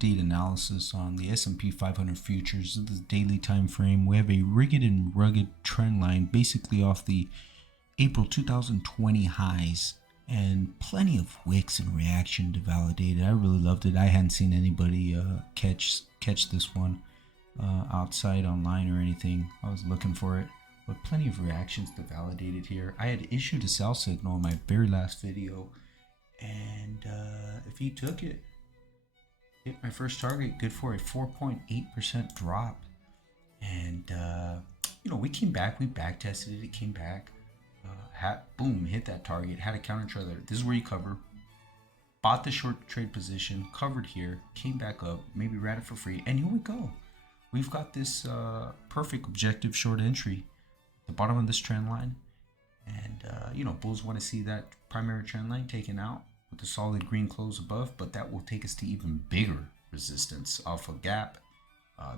update analysis on the S&P 500 futures. This is the daily time frame. We have a rigged and rugged trend line basically off the April 2020 highs, and plenty of wicks and reaction to validate it. I really loved it. I hadn't seen anybody catch this one outside online or anything. I was looking for it, but plenty of reactions to validate it here. I had issued a sell signal in my very last video, and if he took it, hit my first target, good for a 4.8% drop. And we came back, we back tested it, came back, boom, hit that target, had a counter trailer. This is where you cover. Bought the short trade position, covered here, came back up, maybe ran it for free, and here we go. We've got this perfect objective short entry, the bottom of this trend line. And bulls want to see that primary trend line taken out with a solid green close above, but that will take us to even bigger resistance off a gap.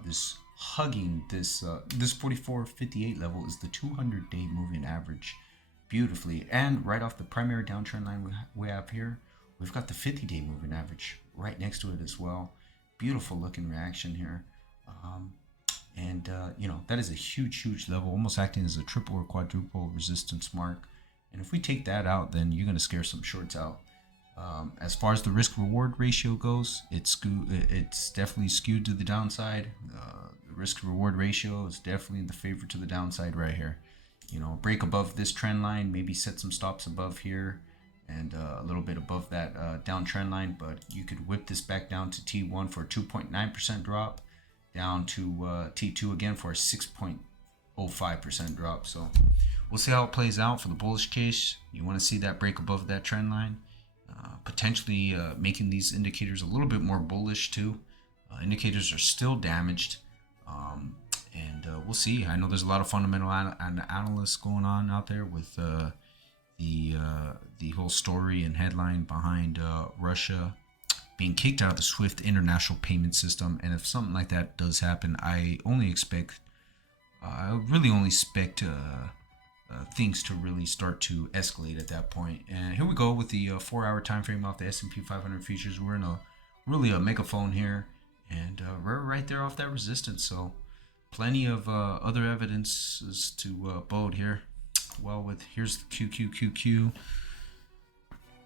This 44.58 level is the 200-day moving average beautifully, and right off the primary downtrend line we have here, we've got the 50-day moving average right next to it as well. Beautiful looking reaction here. That is a huge level, almost acting as a triple or quadruple resistance mark. And if we take that out, then you're going to scare some shorts out. As far as the risk-reward ratio goes, it's definitely skewed to the downside. The risk-reward ratio is definitely in the favor to the downside right here. Break above this trend line, maybe set some stops above here, and a little bit above that downtrend line. But you could whip this back down to T1 for a 2.9% drop, down to T2 again for a 6.05% drop. So we'll see how it plays out. For the bullish case, you want to see that break above that trend line, potentially making these indicators a little bit more bullish too. Indicators are still damaged, and we'll see. I know there's a lot of fundamental analysts going on out there with the whole story and headline behind Russia being kicked out of the SWIFT international payment system. And if something like that does happen, I really expect things to really start to escalate at that point. And here we go with the 4-hour time frame off the S&P 500 futures. We're in a megaphone here, and we're right there off that resistance. So plenty of other evidences to bode here. Well, here's the QQQ,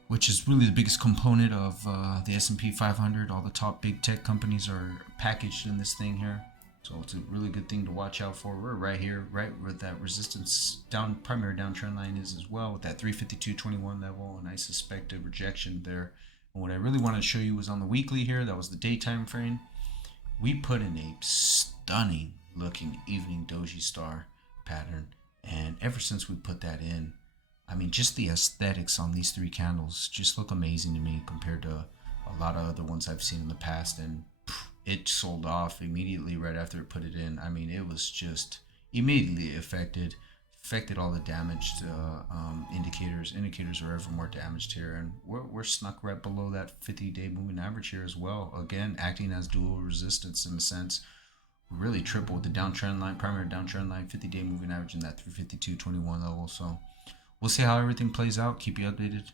which is really the biggest component of the S&P 500. All the top big tech companies are packaged in this thing here. So it's a really good thing to watch out for. We're right here, right where that resistance primary downtrend line is as well, with that 352.21 level, and I suspect a rejection there. And what I really want to show you was on the weekly here. That was the daytime frame. We put in a stunning looking evening doji star pattern, and ever since we put that in, I mean, just the aesthetics on these three candles just look amazing to me compared to a lot of other ones I've seen in the past. And it sold off immediately right after it put it in. I mean, it was just immediately affected all the damaged indicators. Indicators are ever more damaged here, and we're snuck right below that 50-day moving average here as well. Again, acting as dual resistance in a sense. Really triple with the downtrend line, primary downtrend line, 50-day moving average in that 352.21 level. So we'll see how everything plays out. Keep you updated.